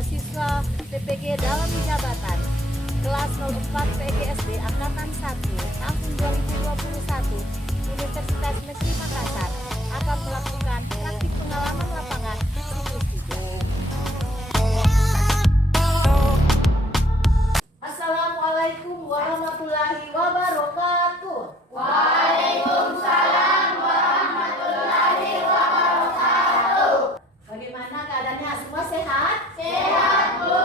mahasiswa PPG dalam jabatan kelas 04 PGSD Angkatan 1 tahun 2021 Universitas Negeri Makassar akan melakukan praktik pengalaman lapangan siklus 3. Assalamualaikum warahmatullahi wabarakatuh. Waalaikumsalam warahmatullahi wabarakatuh. Bagaimana keadaannya? Semua sehat? Sehat, Bu.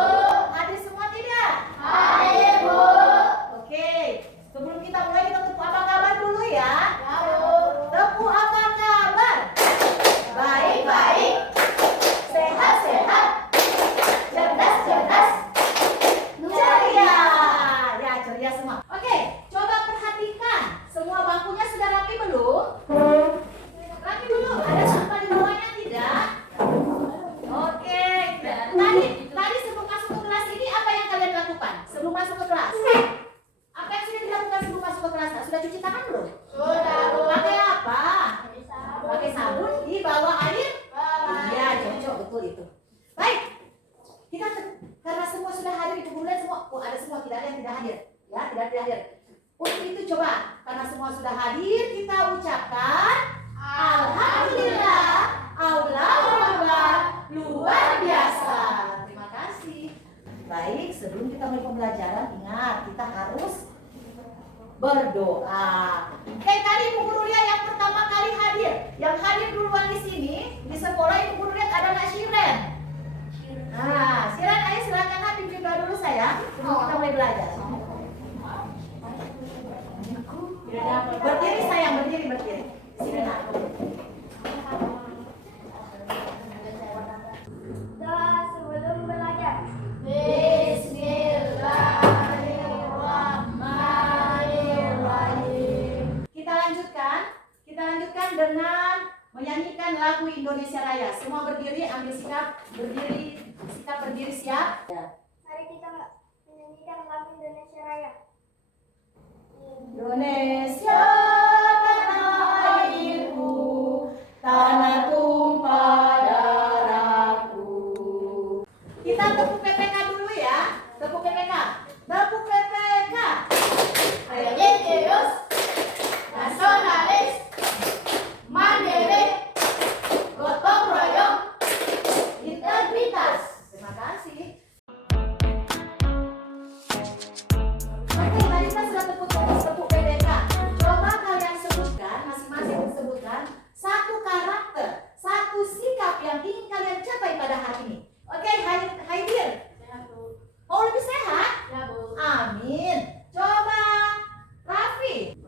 Hadir semua tidak? Hadir, Bu. Oke, sebelum kita mulai kita tepuk apa kabar dulu ya. Ya, Bu. Tepuk apa kabar? Baik-baik. Sehat-sehat, cerdas-cerdas, ceria. Ya, ceria semua. Oke, coba perhatikan. Semua bangkunya sudah rapi belum? Rapi belum? Ada sampah di bawahnya tidak? Oke. Tadi sebelum masuk ke kelas ini apa yang kalian lakukan? Sebelum masuk ke kelas? Apa yang sudah dilakukan sebelum masuk ke kelas? Sudah cuci tangan belum? Sudah, Bu. Pakai apa? Sabun. Pakai sabun di bawah air? Iya, cocok, betul itu. Baik, kita karena semua sudah hadir di kemudian semua, ada semua, tidak ada yang tidak hadir, ya, tidak hadir. Untuk itu coba, karena semua sudah hadir, kita ucapkan Alhamdulillah, Allahu Akbar, luar biasa. Terima kasih. Baik, sebelum kita mulai pembelajaran, ingat kita harus berdoa. Kayak tadi Ibu Guru lihat yang pertama kali hadir, yang hadir duluan di sini di sekolah Ibu Guru lihat ada Nak Shiren. Nah, Shiren, ayo silakan Habib juga dulu sayang, sebelum kita mulai belajar. Berdiri sayang, berdiri. Sini Nak. Doa sebelum belajar. Bismillahirrahmanirrahim. Kita lanjutkan dengan menyanyikan lagu Indonesia Raya. Semua berdiri, ambil sikap berdiri siap. Mari kita menyanyikan lagu Indonesia Raya. Indonesia tanah airku, tanah tumpah darahku. Kita tepuk PPK dulu ya. Tepuk PPK. Ayo. Religius, nasionalis, mandiri, Gotong royong, integritas. Terima kasih. Oke, tadi kita sudah tepuk PPK. Coba kalian sebutkan, masing-masing sebutkan satu karakter, satu sikap yang ingin kalian capai pada hari ini. Oke, Haidir. Mau lebih sehat? Ya, Bu. Amin. Coba Raffi.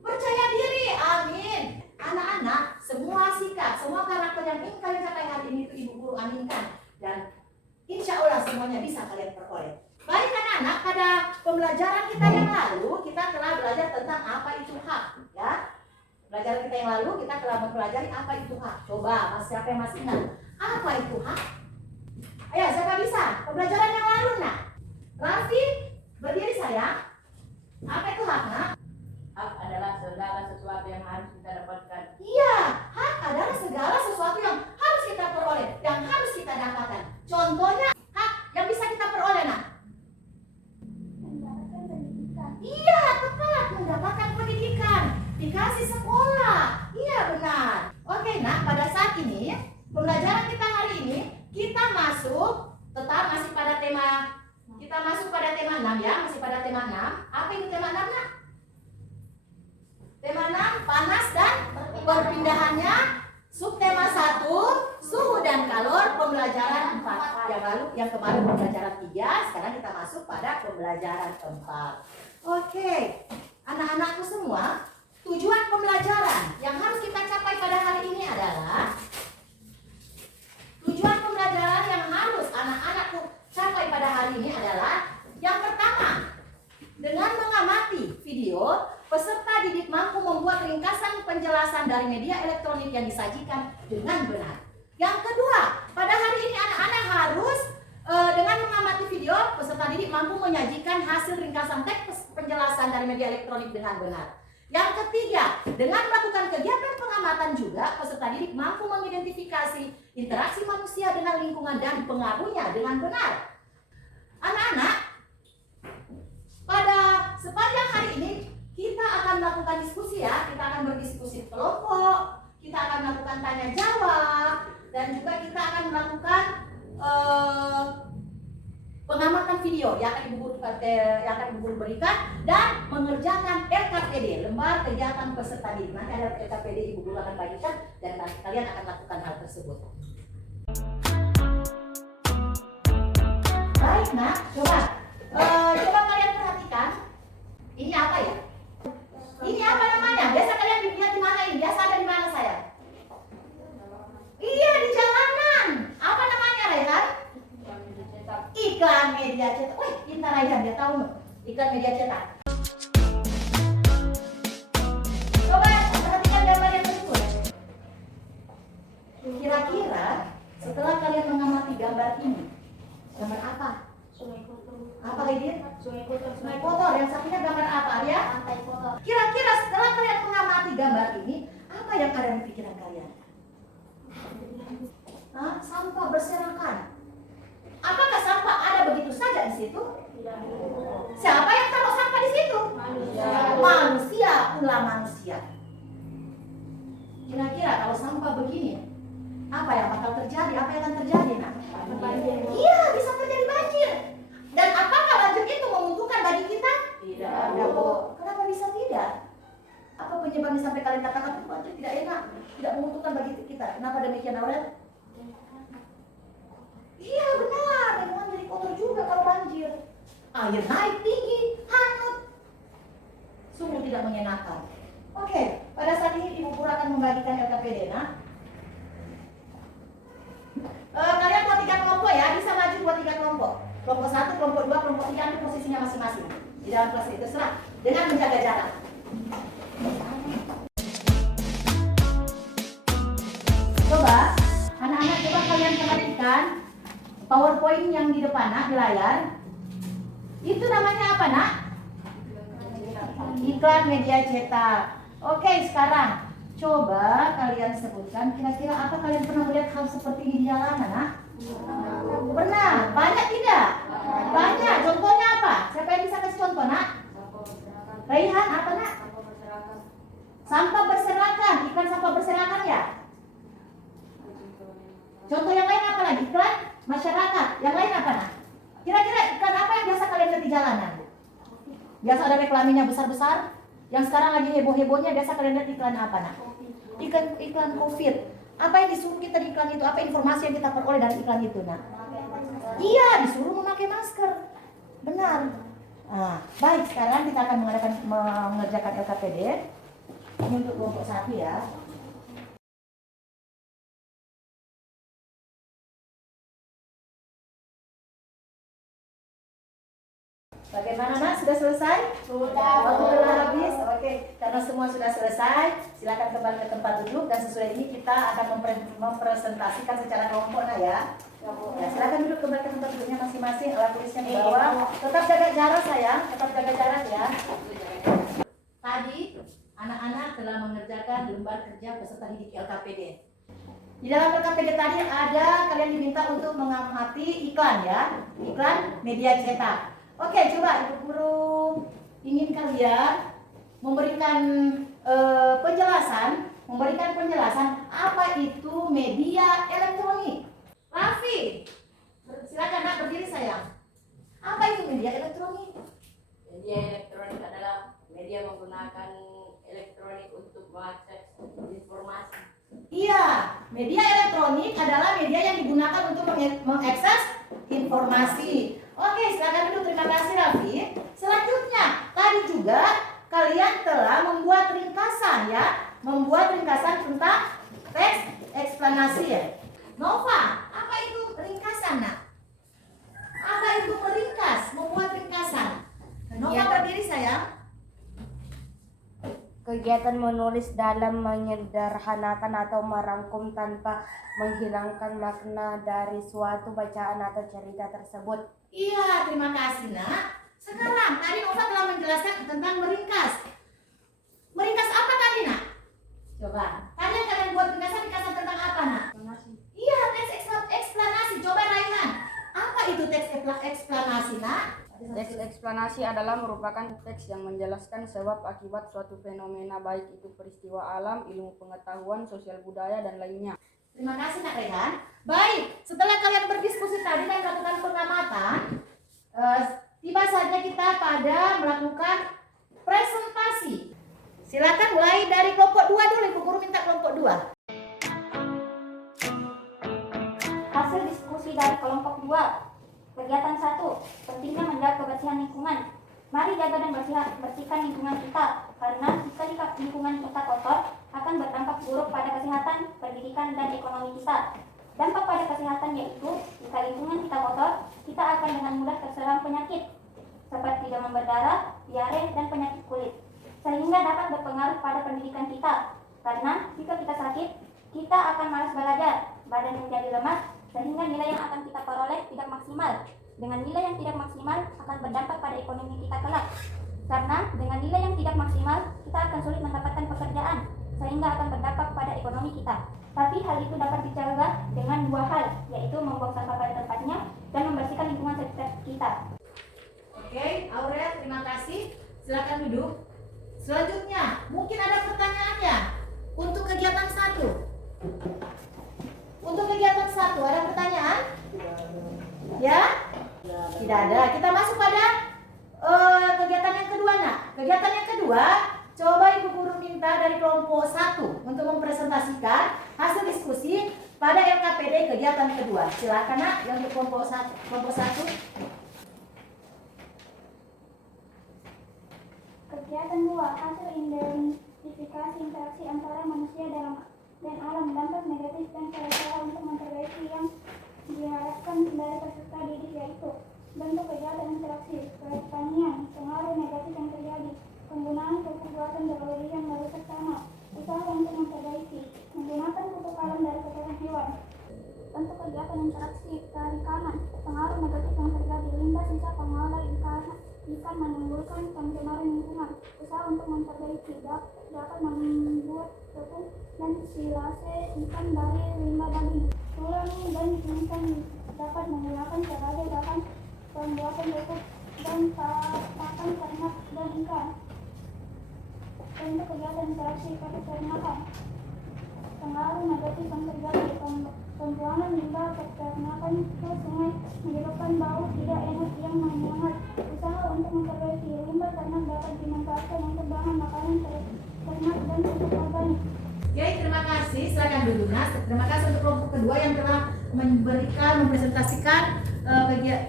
Percaya diri. Amin. Anak-anak, semua sikap, semua karakter yang ingin kalian capai hari ini itu Ibu Guru aminkan. Dan insya Allah semuanya bisa kalian peroleh. Baik anak-anak, pada pembelajaran kita yang lalu, kita telah belajar tentang apa itu hak. Ya, pelajaran kita yang lalu, kita telah mempelajari apa itu hak. Coba, siapa yang masih ingat? Apa itu hak? Ayo, siapa bisa? Pembelajaran yang lalu, nak. Raffi, berdiri sayang. Apa itu hak, nak? Hak adalah segala sesuatu yang harus kita dapatkan. Iya, hak adalah segala sesuatu yang harus kita peroleh, yang harus kita dapatkan. Contohnya, hak yang bisa kita peroleh, nak. Mendapatkan pendidikan. Iya, tepat, mendapatkan pendidikan. Dikasih sekolah. Iya, benar. Oke, nak, pada saat ini, pembelajaran kita hari ini, kita masuk, tetap masih pada tema, kita masuk pada tema 6 ya, masih pada tema 6. Apa itu tema 6, nak? Tema 6, panas dan perpindahannya. Subtema 1, suhu dan kalor, pembelajaran 4. Yang lalu, yang kemarin pembelajaran 3, sekarang kita masuk pada pembelajaran 4. Oke, anak-anakku semua, tujuan pembelajaran yang harus kita capai pada hari ini adalah tujuan pembelajaran yang harus anak-anakku capai pada hari ini adalah yang pertama, dengan mengamati video, peserta didik mampu membuat ringkasan penjelasan dari media elektronik yang disajikan dengan benar. Yang kedua, pada hari ini anak-anak harus dengan mengamati video, peserta didik mampu menyajikan hasil ringkasan teks penjelasan dari media elektronik dengan benar. Yang ketiga, dengan melakukan kegiatan pengamatan juga, peserta didik mampu mengidentifikasi interaksi manusia dengan lingkungan dan pengaruhnya dengan benar. Anak-anak, pada sepanjang hari ini kita akan melakukan diskusi ya, kita akan berdiskusi kelompok, kita akan melakukan tanya jawab, dan juga kita akan melakukan pengamatan video yang akan Ibu Guru berikan dan mengerjakan LKPD, lembar kegiatan peserta didik. Nanti ada LKPD Ibu Guru akan bagikan dan kalian akan lakukan hal tersebut. Baik nak, coba kalian perhatikan. Ini apa ya? Ini apa namanya? Biasa kalian lihat di mana ini? Biasa ada di mana saya? Iya, di jalanan. Apa namanya, Raihan? Iklan media cetak. Wih, pintar Raihan, dia tahu iklan media cetak. Coba perhatikan gambar yang berikut. Kira-kira setelah kalian mengamati gambar ini, gambar apa? Sungai kotor. Apa Lidin? Sungai kotor. Sungai kotor. Yang satunya gambar apa ya? Pantai kotor. Kira-kira setelah kalian mengamati gambar ini, apa yang kalian pikiran kalian? Hah? Sampah berserakan. Apakah sampah ada begitu saja di situ? Siapa yang taruh sampah di situ? Manusia, pula manusia. Kira-kira kalau sampah begini, apa yang bakal terjadi? Apa yang akan terjadi, nak? Iya, bisa terjadi banjir. Dan apakah banjir itu menguntungkan bagi kita? Tidak. Kenapa bisa tidak? Apa penyebabnya sampai kalian katakan banjir tidak enak, tidak menguntungkan bagi kita? Kenapa demikian, Aurel? Iya benar, lingkungan jadi kotor juga kalau banjir. Air naik tinggi, hanyut. Sungguh tidak menyenangkan. Oke, pada saat ini Ibu Guru akan membagikan LKPD, nah. Kalian buat 3 kelompok ya, bisa maju buat 3 kelompok. Kelompok 1, kelompok 2, kelompok 3 ambil posisinya masing-masing di dalam kelas ini, terserah dengan menjaga jarak. Coba, anak-anak coba kalian perhatikan PowerPoint yang di depan nak, di layar. Itu namanya apa nak? Iklan media cetak. Oke, sekarang coba kalian sebutkan kira-kira apa kalian pernah melihat hal seperti ini di jalanan nak? Pernah? Banyak tidak? Banyak. Contohnya apa? Siapa yang bisa kasih contoh nak? Raihan, apa nak? Sampah berserakan. Iklan sampah berserakan ya? Contoh yang lain apa lagi? Iklan masyarakat. Yang lain apa nak? Kira-kira iklan apa yang biasa kalian lihat di jalanan? Biasa ada reklaminya besar-besar. Yang sekarang lagi heboh-hebohnya biasa kalian lihat iklan apa nak? Iklan COVID. Apa yang disuruh kita di iklan itu? Apa informasi yang kita peroleh dari iklan itu nak? Iya, disuruh memakai masker. Benar. Nah, baik, sekarang kita akan mengerjakan LKPD. Ini untuk kelompok 1 ya. Bagaimana nak? Sudah selesai? Sudah. Waktu telah habis? Oke, karena semua sudah selesai, silakan kembali ke tempat duduk dan sesuai ini kita akan mempresentasikan secara kelompok nak ya. Ya, silakan duduk kembali ke tempat duduknya masing-masing, alat tulisnya di bawah. Tetap jaga jarak sayang, tetap jaga jarak ya. Tadi anak-anak telah mengerjakan lembar kerja peserta didik LKPD. Di dalam LKPD tadi ada kalian diminta untuk mengamati iklan ya, iklan media cetak. Oke, coba Ibu Guru ingin kalian memberikan penjelasan apa itu media elektronik. Raffi, silakan nak berdiri sayang. Apa itu media elektronik? Media elektronik adalah media menggunakan elektronik untuk mengakses informasi. Iya, media elektronik adalah media yang digunakan untuk mengakses informasi. Oke, silakan duduk. Terima kasih Raffi. Selanjutnya, tadi juga kalian telah membuat ringkasan ya, tentang teks eksplanasi ya. Nova, apa itu ringkasan nak? Apa itu meringkas, membuat ringkasan? Nova berdiri sayang. Kegiatan menulis dalam menyederhanakan atau merangkum tanpa menghilangkan makna dari suatu bacaan atau cerita tersebut. Iya, terima kasih nak. Sekarang tadi Nova telah menjelaskan tentang meringkas. Meringkas apa tadi nak? Coba, tadi yang kalian buat ringkasan tentang itu teks eksplanasi, Nak? Teks eksplanasi adalah merupakan teks yang menjelaskan sebab akibat suatu fenomena, baik itu peristiwa alam, ilmu pengetahuan, sosial budaya, dan lainnya. Terima kasih, Nak Rehan. Baik, setelah kalian berdiskusi tadi dan melakukan pengamatan, tiba saja kita pada melakukan presentasi. Silakan mulai dari kelompok 2 dulu, Ibu Guru minta kelompok 2. Hasil diskusi dari kelompok 2. Kegiatan 1. Pentingnya menjaga kebersihan lingkungan. Mari jaga dan bersihkan lingkungan kita, karena jika lingkungan kita kotor, akan berdampak buruk pada kesehatan, pendidikan, dan ekonomi kita. Dampak pada kesehatan yaitu, jika lingkungan kita kotor, kita akan dengan mudah terserang penyakit, seperti demam berdarah, diare, dan penyakit kulit, sehingga dapat berpengaruh pada pendidikan kita. Karena jika kita sakit, kita akan malas belajar, badan menjadi lemas, sehingga nilai yang akan kita peroleh tidak maksimal. Dengan nilai yang tidak maksimal akan berdampak pada ekonomi kita kelak. Karena dengan nilai yang tidak maksimal, kita akan sulit mendapatkan pekerjaan, sehingga akan berdampak pada ekonomi kita. Tapi hal itu dapat dicegah dengan 2 hal, yaitu membuang sampah pada tempatnya dan membersihkan lingkungan sekitar kita. Oke, Aurea, terima kasih. Silakan duduk. Selanjutnya, mungkin ada pertanyaannya untuk kegiatan 1. Untuk kegiatan 1 ada pertanyaan? Ya? Tidak ada. Kita masuk pada kegiatan yang kedua, Nak. Kegiatan yang kedua, coba Ibu Guru minta dari kelompok 1 untuk mempresentasikan hasil diskusi pada LKPD kegiatan kedua. Silakan, Nak, yang untuk kelompok 1. Kegiatan 2. Hasil identifikasi interaksi antara manusia dan alam, dampak negatif dan cara-cara untuk memperbaiki yang diharapkan dari peserta didik, yaitu bentuk kegiatan interaksi, pertanian, pengaruh negatif yang terjadi, penggunaan pupuk buatan berlebihan merusak tanah, usaha untuk memperbaiki, menggunakan pupuk alam dari kotoran hewan. Bentuk kegiatan interaksi, perikanan, pengaruh negatif yang terjadi, limbah sisa pengolah ikan menimbulkan pencemaran lingkungan, usaha untuk memperbaiki, dapat membuat tepung dan silase ikan dari limbah daging, tulang dan ikan dapat menggunakan sebagai bahan pembuatan pupuk dan pakan ternak dan ikan. Bentuk kegiatan interaksi peternakan, pengaruh negatif yang terjadi, pembuangan limbah peternakan ke sungai menyebabkan bau tidak enak yang menyengat, usaha untuk memperbaiki, limbah ternak dapat dimanfaatkan untuk bahan makanan ternak dan pupuk organik. Oke, terima kasih. Silakan duduk, Nas. Terima kasih untuk kelompok kedua yang telah mempresentasikan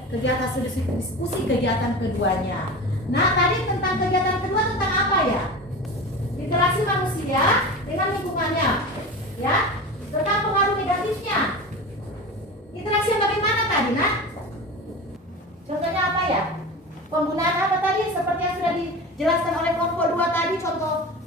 kegiatan hasil diskusi kegiatan keduanya. Nah, tadi tentang kegiatan kedua tentang apa ya? Interaksi manusia dengan lingkungannya, ya. Tentang pengaruh negatifnya. Interaksi yang bagaimana tadi, Nak? Contohnya apa ya? Penggunaan apa tadi? Seperti yang sudah dijelaskan oleh kelompok 2 tadi,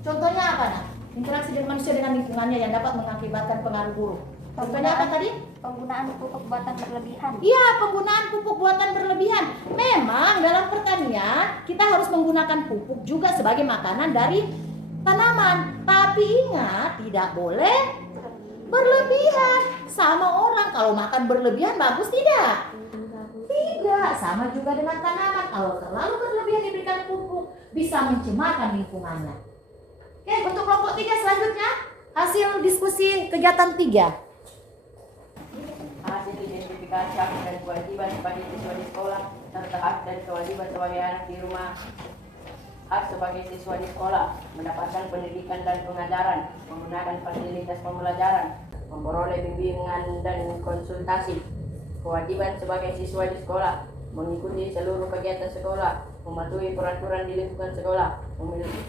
contohnya apa, Nak? Interaksi dengan manusia dengan lingkungannya yang dapat mengakibatkan pengaruh buruk. Contohnya apa tadi? Penggunaan pupuk buatan berlebihan. Iya, penggunaan pupuk buatan berlebihan. Memang dalam pertanian kita harus menggunakan pupuk juga sebagai makanan dari tanaman. Tapi ingat, tidak boleh berlebihan. Sama orang, kalau makan berlebihan bagus tidak? Tidak, sama juga dengan tanaman. Kalau terlalu berlebihan diberikan pupuk, bisa mencemarkan lingkungannya. Oke, untuk kelompok 3 selanjutnya, hasil diskusi kegiatan 3. Hasil identifikasi hak dan kewajiban sebagai siswa di sekolah, serta hak dan kewajiban sebagai anak di rumah. Hak sebagai siswa di sekolah, mendapatkan pendidikan dan pengajaran, menggunakan fasilitas pembelajaran, memperoleh bimbingan dan konsultasi. Kewajiban sebagai siswa di sekolah, mengikuti seluruh kegiatan sekolah, mematuhi peraturan di lingkungan sekolah,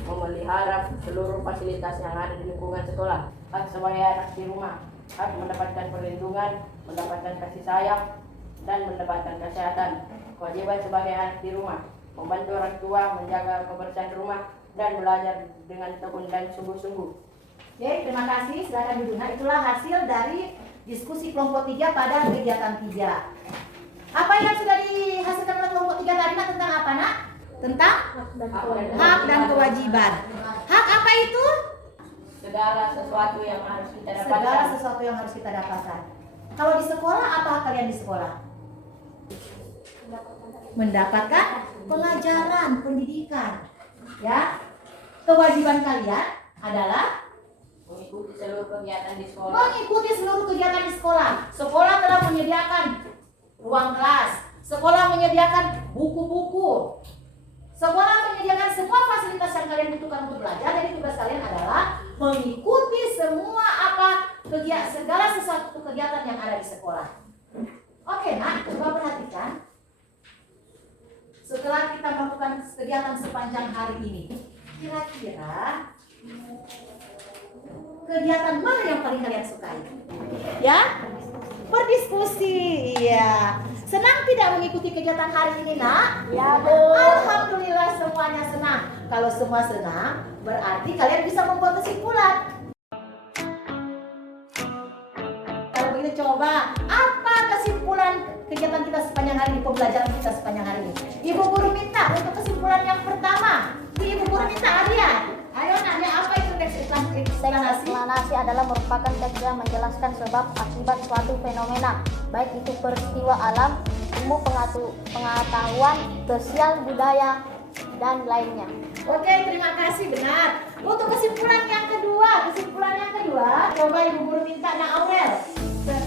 memelihara seluruh fasilitas yang ada di lingkungan sekolah. Hak sebagai anak di rumah, hak mendapatkan perlindungan, mendapatkan kasih sayang, dan mendapatkan kesehatan. Kewajiban sebagai anak di rumah, membantu orang tua menjaga kebersihan rumah dan belajar dengan tekun dan sungguh-sungguh. Oke, terima kasih. Silakan duduk. Nah, itulah hasil dari diskusi kelompok 3 pada kegiatan 3. Apa yang sudah dihasilkan oleh kelompok 3 tadi, Nak, tentang apa, Nak? Tentang hak dan kewajiban. Hak apa itu? Segala sesuatu yang harus kita dapatkan. Segala sesuatu yang harus kita dapatkan. Kalau di sekolah, apa hak kalian di sekolah? mendapatkan pengajaran, pendidikan. Ya, kewajiban kalian adalah Mengikuti seluruh kegiatan di sekolah. mengikuti seluruh kegiatan di sekolah. Sekolah telah menyediakan ruang kelas, sekolah menyediakan buku-buku, sekolah menyediakan semua fasilitas yang kalian butuhkan untuk belajar. Jadi tugas kalian adalah mengikuti semua segala sesuatu kegiatan yang ada di sekolah. Oke, nak, coba perhatikan. Setelah kita melakukan kegiatan sepanjang hari ini, kira-kira kegiatan mana yang paling kalian sukai? Ya, berdiskusi. Iya. Senang tidak mengikuti kegiatan hari ini, nak? Ya, Bu. Alhamdulillah semuanya senang. Kalau semua senang, berarti kalian bisa membuat kesimpulan. Kalau begitu coba, apa kesimpulan kegiatan kita sepanjang hari ini, pembelajaran kita sepanjang hari ini? Ibu guru minta untuk kesimpulan yang pertama. Ibu guru minta Aryan. Ayo nanya, apa itu teks eksplanasi? Eksplanasi adalah merupakan teks yang menjelaskan sebab akibat suatu fenomena, baik itu peristiwa alam, ilmu pengetahuan, sosial, budaya, dan lainnya. Oke, terima kasih, benar. Untuk kesimpulan yang kedua, coba ibu guru minta Nak Aurel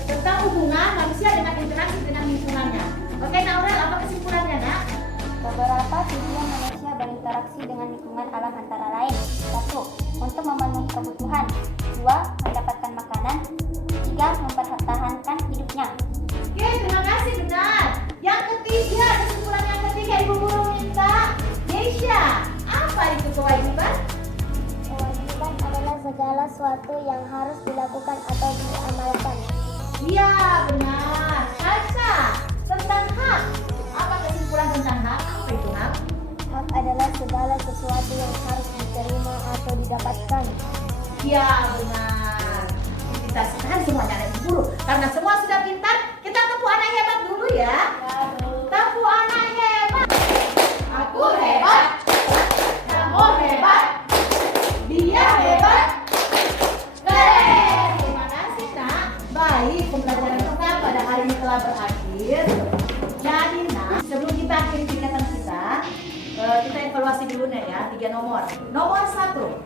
tentang hubungan manusia dengan interaksi dengan lingkungannya. Oke, Nak Aurel, apa kesimpulannya, Nak? Beberapa tujuan manusia berinteraksi dengan lingkungan alam antara lain: 1. Untuk memenuhi kebutuhan. 2. Mendapatkan makanan. 3. Mempertahankan hidupnya. Oke, terima kasih, benar. Yang ketiga, kesimpulan yang ketiga ibu guru minta Nesha. Apa itu kewajiban? Kewajiban adalah segala sesuatu yang harus dilakukan atau diamalkan. Iya, benar. Caca, tentang hak. Apa kesimpulan tentang hak? Apa itu hak? Hak adalah segala sesuatu yang harus diterima atau didapatkan. Iya, benar. Kita sekarang semuanya anak ibu guru. Karena semua sudah pintar, kita tepuk anak hebat dulu ya. Tepuk anak hebat. Aku hebat. Kamu hebat. Dia hebat. Keren. Terima kasih, Nak. Baik, pembelajaran kita pada hari ini telah berakhir. Jadi, Nak, sebelum kita akhiri kegiatan kita evaluasi dulu nih ya, 3 nomor. Nomor 1.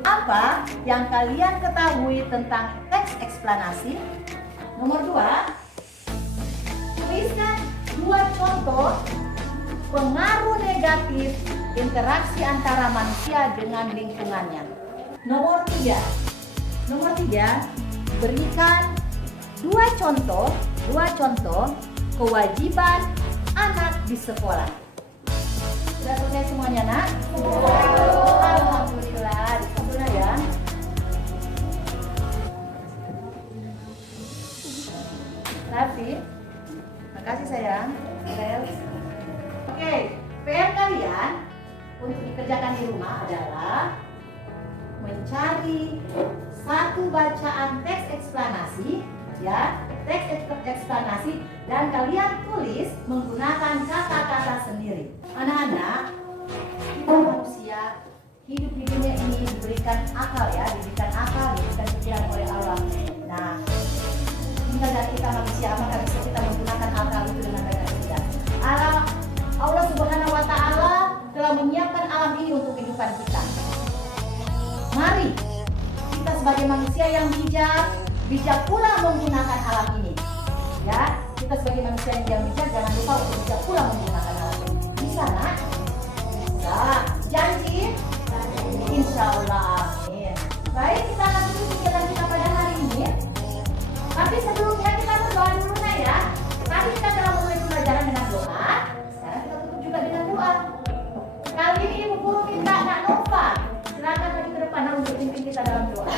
Apa yang kalian ketahui tentang teks eksplanasi? Nomor 2. Tuliskan 2 contoh pengaruh negatif interaksi antara manusia dengan lingkungannya. Nomor 3. Berikan 2 contoh kewajiban anak di sekolah. Sudah selesai semuanya, Nak? Alhamdulillah, disempurna ya. Raffi, makasih sayang. Oke, PR kalian untuk dikerjakan di rumah adalah mencari satu bacaan teks eksplanasi, ya, teks eksplanasi, dan kalian tulis menggunakan kata-kata sendiri. Anak-anak, kita manusia hidup di dunia ini diberikan akal ya, diberikan pikiran oleh Allah. Nah, tinggal dari kita manusia, apakah bisa kita menggunakan akal itu dengan baik atau tidak? Allah Subhanahu wa Ta'ala telah menyiapkan alam ini untuk kehidupan kita. Mari kita sebagai manusia yang bijak pula menggunakan alam ini. Ya, kita sebagai manusia yang bijak jangan lupa untuk bijak pula menggunakan alam ini. Bisa, Nak? Bisa. Janji? Insya Allah. Amin. Baik, kita akan tutup kegiatan kita pada hari ini. Tapi sebelumnya kita berdoa dulu, Nak ya. Tadi kita telah mulai pembelajaran dengan doa. Sekarang kita tutup juga dengan doa. Kali ini Ibu Guru minta Nak Nova. Silakan maju ke depan untuk pimpin kita dalam doa.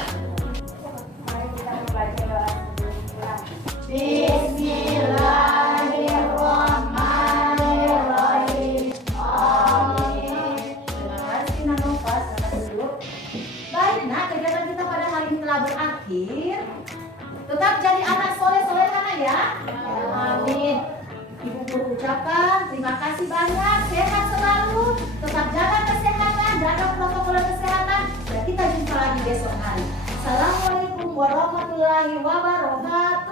Mari kita membaca doa sebelum pulang. Bismillahirrahmanirrahim. Amin. Terima kasih Nak Nova. Selamat duduk. Baik, Nak, kegiatan kita pada hari ini telah berakhir. Tetap jadi anak soleh-soleh kan ya? Amin. Ibu Guru ucapkan terima kasih banyak. Sehat selalu. Tetap jaga kesehatan, jaga protokol kesehatan. Dan kita jumpa lagi besok hari. Assalamualaikum warahmatullahi wabarakatuh.